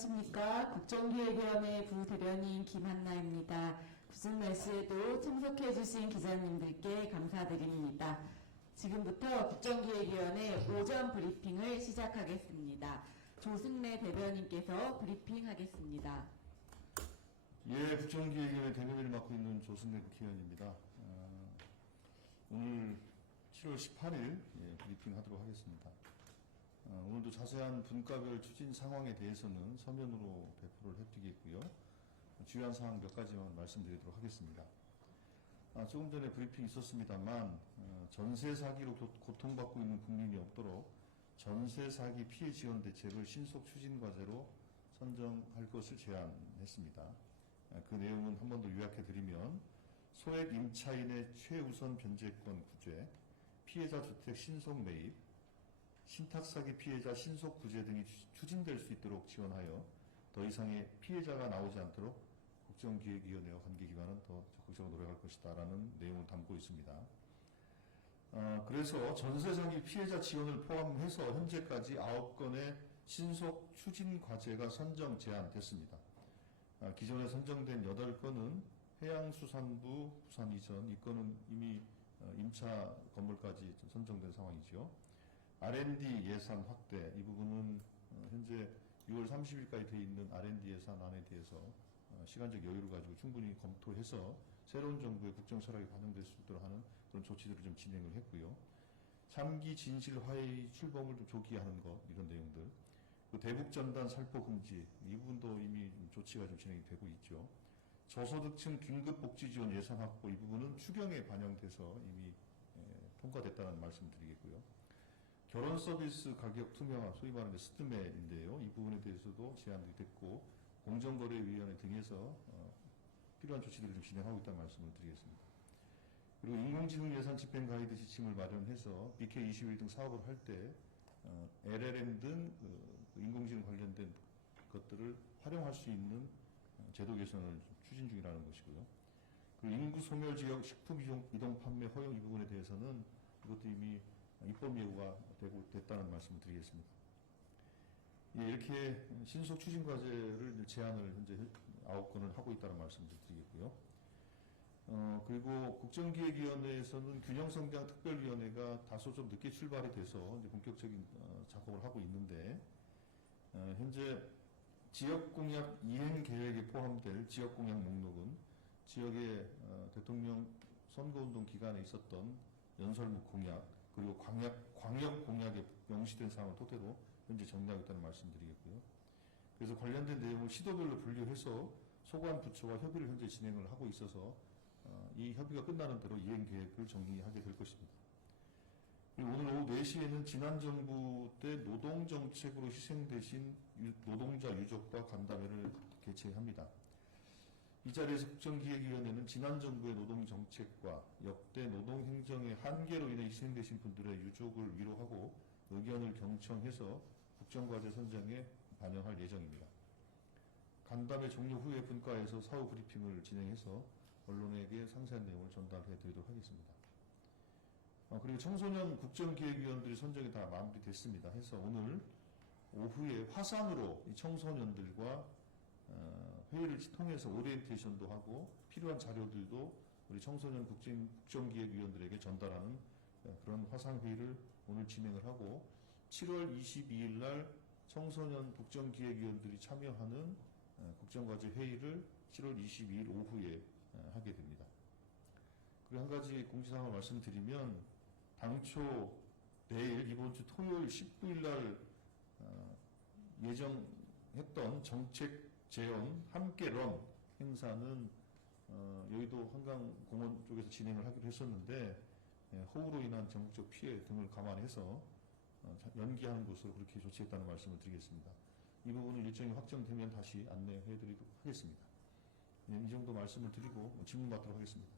안녕하십니까. 국정기획위원회 부대변인 김한나입니다. 굳은 날씨에도 참석해주신 기자님들께 감사드립니다. 지금부터 국정기획위원회 오전 브리핑을 시작하겠습니다. 조승래 대변인께서 브리핑하겠습니다. 예, 국정기획위원회 대변인을 맡고 있는 조승래 국회의원입니다. 오늘 7월 18일 브리핑하도록 하겠습니다. 오늘도 자세한 분과별 추진 상황에 대해서는 서면으로 배포를 해드리겠고요. 주요한 사항 몇 가지만 말씀드리도록 하겠습니다. 조금 전에 브리핑이 있었습니다만 전세 사기로 고통받고 있는 국민이 없도록 전세 사기 피해 지원 대책을 신속 추진 과제로 선정할 것을 제안했습니다. 그 내용은 한 번 더 요약해드리면 소액 임차인의 최우선 변제권 구제, 피해자 주택 신속 매입, 신탁사기 피해자 신속 구제 등이 추진될 수 있도록 지원하여 더 이상의 피해자가 나오지 않도록 국정기획위원회와 관계기관은 더 적극적으로 노력할 것이다 라는 내용을 담고 있습니다. 그래서 전세사기 피해자 지원을 포함해서 현재까지 9건의 신속 추진 과제가 선정 제안됐습니다. 기존에 선정된 8건은 해양수산부 부산 이전, 이 건은 이미 임차 건물까지 선정된 상황이죠. R&D 예산 확대, 이 부분은 현재 6월 30일까지 되어 있는 R&D 예산안에 대해서 시간적 여유를 가지고 충분히 검토해서 새로운 정부의 국정 철학이 반영될 수 있도록 하는 그런 조치들을 좀 진행을 했고요. 3기 진실 화해 출범을 좀 조기 하는 것, 이런 내용들. 대북 전단 살포 금지, 이 부분도 이미 조치가 좀 진행이 되고 있죠. 저소득층 긴급 복지 지원 예산 확보, 이 부분은 추경에 반영돼서 이미 통과됐다는 말씀을 드리겠고요. 결혼 서비스 가격 투명화, 소위 말하는 스드메인데요. 이 부분에 대해서도 제안이 됐고, 공정거래위원회 등에서 필요한 조치들을 좀 진행하고 있다는 말씀을 드리겠습니다. 그리고 인공지능 예산 집행 가이드 지침을 마련해서 BK21 등 사업을 할 때 LLM 등 인공지능 관련된 것들을 활용할 수 있는 제도 개선을 추진 중이라는 것이고요. 그리고 인구 소멸 지역 식품 이동 판매 허용 이 부분에 대해서는 이것도 이미 입법 예고가 됐다는 말씀을 드리겠습니다. 이렇게 신속 추진 과제를 제안을 현재 9건을 하고 있다는 말씀을 드리겠고요. 그리고 국정기획위원회에서는 균형성장 특별위원회가 다소 좀 늦게 출발이 돼서 이제 본격적인 작업을 하고 있는데, 현재 지역공약 이행 계획에 포함될 지역공약 목록은 지역의 대통령 선거운동 기간에 있었던 연설문 공약, 그리고 광역 공약에 명시된 사항을 토대로 현재 정리하고 있다는 말씀드리겠고요. 그래서 관련된 내용을 시도별로 분류해서 소관 부처와 협의를 현재 진행을 하고 있어서 이 협의가 끝나는 대로 이행 계획을 정리하게 될 것입니다. 그리고 오늘 오후 4시에는 지난 정부 때 노동정책으로 희생되신 노동자 유족과 간담회를 개최합니다. 이 자리에서 국정기획위원회는 지난 정부의 노동정책과 역대 노동행정의 한계로 인해 희생되신 분들의 유족을 위로하고 의견을 경청해서 국정과제 선정에 반영할 예정입니다. 간담회 종료 후에 분과에서 사후 브리핑을 진행해서 언론에게 상세한 내용을 전달해 드리도록 하겠습니다. 그리고 청소년 국정기획위원들이 선정이 다 마무리됐습니다. 해서 오늘 오후에 화상으로 이 청소년들과 회의를 통해서 오리엔테이션도 하고 필요한 자료들도 우리 청소년 국정기획위원들에게 전달하는 그런 화상회의를 오늘 진행을 하고 7월 22일 날 청소년 국정기획위원들이 참여하는 국정과제 회의를 7월 22일 오후에 하게 됩니다. 그리고 한 가지 공지사항을 말씀드리면 당초 내일 이번 주 토요일 19일 날 예정했던 정책 재원 함께런 행사는 여의도 한강공원 쪽에서 진행을 하기로 했었는데 호우로 인한 전국적 피해 등을 감안해서 연기하는 것으로 그렇게 조치했다는 말씀을 드리겠습니다. 이 부분은 일정이 확정되면 다시 안내해드리도록 하겠습니다. 이 정도 말씀을 드리고 질문 받도록 하겠습니다.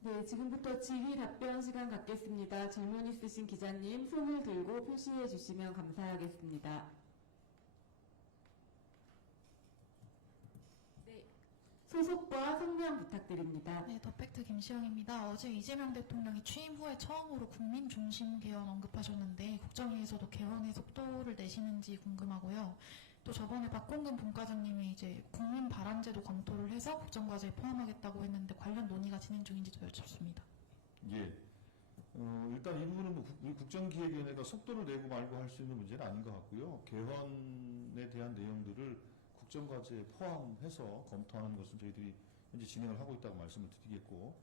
네, 지금부터 질의 답변 시간 갖겠습니다. 질문 있으신 기자님 손을 들고 표시해 주시면 감사하겠습니다. 네, 소속과 성명 부탁드립니다. 네, 더팩트 김시영입니다. 어제 이재명 대통령이 취임 후에 처음으로 국민 중심 개헌 언급하셨는데 국정위에서도 개헌의 속도를 내시는지 궁금하고요. 또 저번에 박홍근 본과장님이 이제 국민 발안제도 검토를 해서 국정과제에 포함하겠다고 했는데 관련 논의가 진행 중인지도 여쭙습니다. 예. 일단 이 부분은 우리 국정기획위원회가 속도를 내고 말고 할 수 있는 문제는 아닌 것 같고요. 개헌에 대한 내용들을 국정과제에 포함해서 검토하는 것은 저희들이 현재 진행을 하고 있다고 말씀을 드리겠고,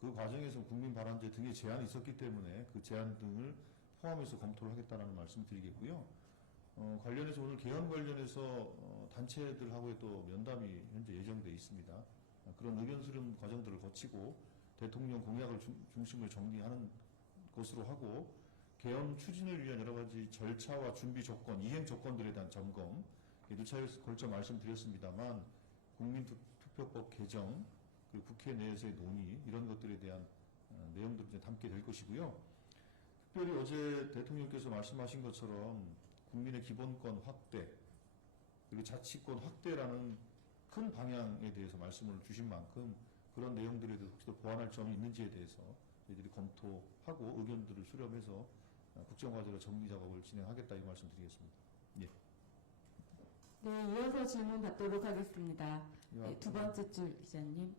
그 과정에서 국민 발안제 등의 제안이 있었기 때문에 그 제안 등을 포함해서 검토를 하겠다는 말씀을 드리겠고요. 관련해서 오늘 개헌 관련해서 단체들하고의 또 면담이 현재 예정돼 있습니다. 그런 의견 수렴 과정들을 거치고 대통령 공약을 중심을 정리하는 것으로 하고, 개헌 추진을 위한 여러 가지 절차와 준비 조건, 이행 조건들에 대한 점검, 누차에 걸쳐 말씀드렸습니다만 국민투표법 개정, 그리고 국회 내에서의 논의, 이런 것들에 대한 내용들을 이제 담게 될 것이고요. 특별히 어제 대통령께서 말씀하신 것처럼 국민의 기본권 확대, 그리고 자치권 확대라는 큰 방향에 대해서 말씀을 주신 만큼 그런 내용들에 대해서 혹시 또 보완할 점이 있는지에 대해서 저희들이 검토하고 의견들을 수렴해서 국정과제로 정리 작업을 진행하겠다, 이 말씀 드리겠습니다. 예. 네, 이어서 질문 받도록 하겠습니다. 네, 두 번째 줄 기자님.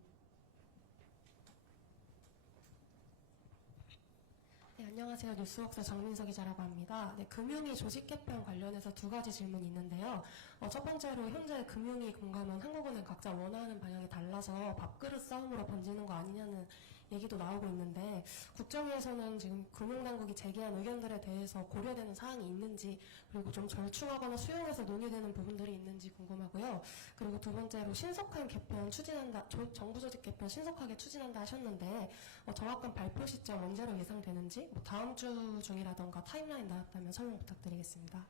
네, 안녕하세요. 뉴스웍스 정민석 기자라고 합니다. 네, 금융위 조직 개편 관련해서 두 가지 질문이 있는데요. 첫 번째로 현재 금융위 공감은 한국은행 각자 원하는 방향이 달라서 밥그릇 싸움으로 번지는 거 아니냐는 얘기도 나오고 있는데, 국정위에서는 지금 금융당국이 제기한 의견들에 대해서 고려되는 사항이 있는지, 그리고 좀 절충하거나 수용해서 논의되는 부분들이 있는지 궁금하고요. 그리고 두 번째로 신속한 개편 추진한다, 정부 조직 개편 신속하게 추진한다 하셨는데, 정확한 발표 시점 언제로 예상되는지, 다음 주 중이라던가 타임라인 나왔다면 설명 부탁드리겠습니다.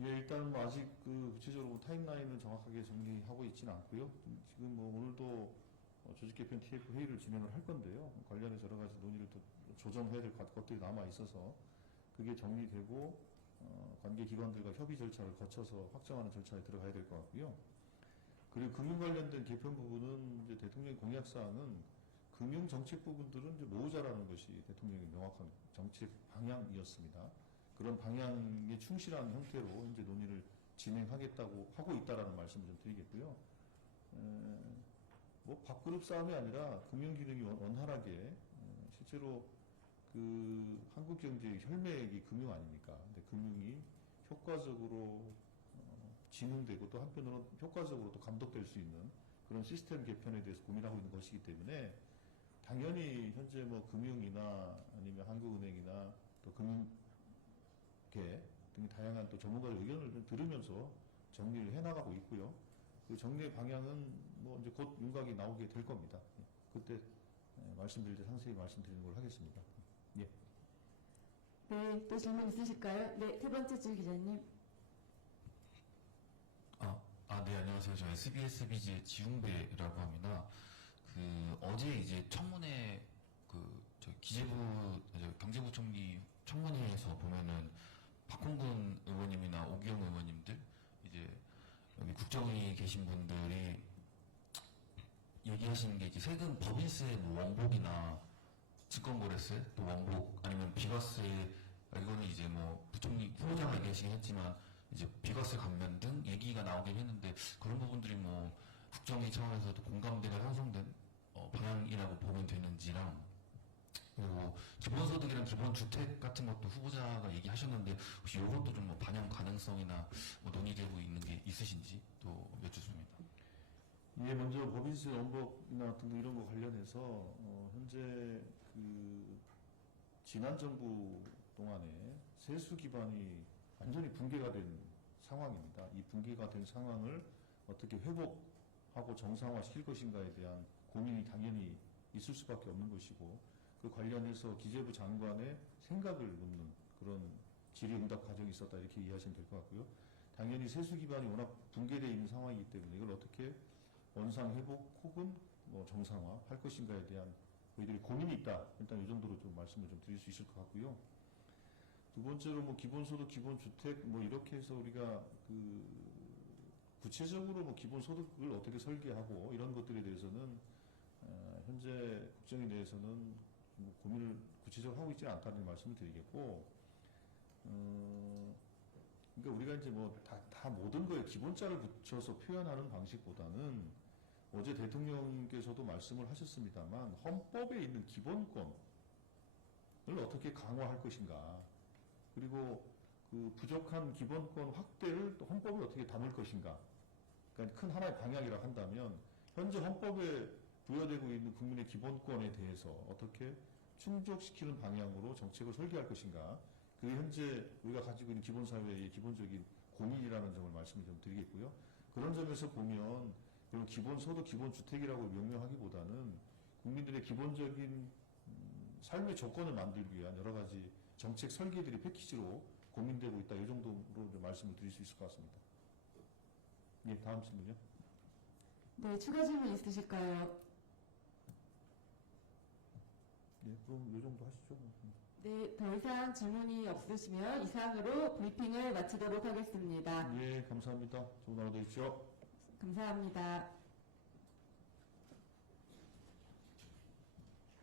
예, 일단 뭐 아직 그 구체적으로 타임라인을 정확하게 정리하고 있지는 않고요. 지금 뭐 오늘도 조직 개편 TF 회의를 진행을 할 건데요. 관련해서 여러 가지 논의를 또 조정해야 될 것들이 남아 있어서 그게 정리되고 관계 기관들과 협의 절차를 거쳐서 확정하는 절차에 들어가야 될 것 같고요. 그리고 금융 관련된 개편 부분은 이제 대통령의 공약 사항은 금융 정책 부분들은 이제 모으자라는 것이 대통령의 명확한 정책 방향이었습니다. 그런 방향에 충실한 형태로 현재 논의를 진행하겠다고 하고 있다라는 말씀을 좀 드리겠고요. 뭐 밥그릇 싸움이 아니라 금융 기능이 원활하게, 실제로 그 한국 경제의 혈맥이 금융 아닙니까? 근데 금융이 효과적으로 진흥되고 또 한편으로는 효과적으로 또 감독될 수 있는 그런 시스템 개편에 대해서 고민하고 있는 것이기 때문에 당연히 현재 뭐 금융이나 아니면 한국은행이나 또 금융계 등 다양한 또 전문가의 의견을 좀 들으면서 정리를 해나가고 있고요. 그 정리의 방향은 뭐 이제 곧 윤곽이 나오게 될 겁니다. 그때 말씀드릴 때 상세히 말씀드리는 걸로 하겠습니다. 예. 네, 또 질문 있으실까요? 네, 세 번째 줄 기자님. 네, 안녕하세요. 저 SBS 비즈의 지웅배라고 합니다. 어제 이제 청문회, 저 기재부, 경제부총리 청문회에서 보면은 박홍근 의원님이나 오기영 의원님들, 이제 여기 국정위에 계신 분들이 얘기하시는 게 이제 세금 법인세 뭐 원복이나 증권거래세 또 원복 아니면 비과세, 이거는 이제 뭐 부총리 후보자가 얘기하시긴 했지만 이제 비과세 감면 등 얘기가 나오긴 했는데, 그런 부분들이 뭐 국정위 차원에서도 공감대가 형성된 방향이라고 보면 되는지랑, 그리고 기본소득이랑 기본주택 같은 것도 후보자가 얘기하셨는데 혹시 이것도 좀 뭐 반영 가능성이나 뭐 논의되고 있는 게 있으신지 또 여쭙습니다. 예, 먼저 법인세 원복이나 등등 이런 거 관련해서 현재 그 지난 정부 동안에 세수 기반이 완전히 붕괴가 된 상황입니다. 이 붕괴가 된 상황을 어떻게 회복하고 정상화시킬 것인가에 대한 고민이 당연히 있을 수밖에 없는 것이고, 그 관련해서 기재부 장관의 생각을 묻는 그런 질의응답 과정이 있었다, 이렇게 이해하시면 될 것 같고요. 당연히 세수 기반이 워낙 붕괴되어 있는 상황이기 때문에 이걸 어떻게 원상 회복 혹은 뭐 정상화 할 것인가에 대한 저희들이 고민이 있다. 일단 이 정도로 좀 말씀을 좀 드릴 수 있을 것 같고요. 두 번째로 뭐 기본소득, 기본주택 뭐 이렇게 해서 우리가 그 구체적으로 뭐 기본소득을 어떻게 설계하고 이런 것들에 대해서는 현재 국정에 대해서는 뭐 고민을 구체적으로 하고 있지 않다는 말씀을 드리겠고, 그러니까 우리가 이제 뭐 다 모든 거에 기본자를 붙여서 표현하는 방식보다는 어제 대통령께서도 말씀을 하셨습니다만 헌법에 있는 기본권을 어떻게 강화할 것인가, 그리고 그 부족한 기본권 확대를 또 헌법에 어떻게 담을 것인가, 그러니까 큰 하나의 방향이라 한다면 현재 헌법에 부여되고 있는 국민의 기본권에 대해서 어떻게 충족시키는 방향으로 정책을 설계할 것인가, 그게 현재 우리가 가지고 있는 기본사회의 기본적인 고민이라는 점을 말씀을 좀 드리겠고요. 그런 점에서 보면 그런 기본소득, 기본주택이라고 명명하기보다는 국민들의 기본적인 삶의 조건을 만들기 위한 여러 가지 정책 설계들이 패키지로 고민되고 있다. 이 정도로 말씀을 드릴 수 있을 것 같습니다. 예, 다음 질문요. 네, 추가 질문 있으실까요? 예, 그럼 이 정도 하시죠. 네, 더 이상 질문이 없으시면 이상으로 브리핑을 마치도록 하겠습니다. 예, 감사합니다. 좋은 하루 되십시오. 감사합니다.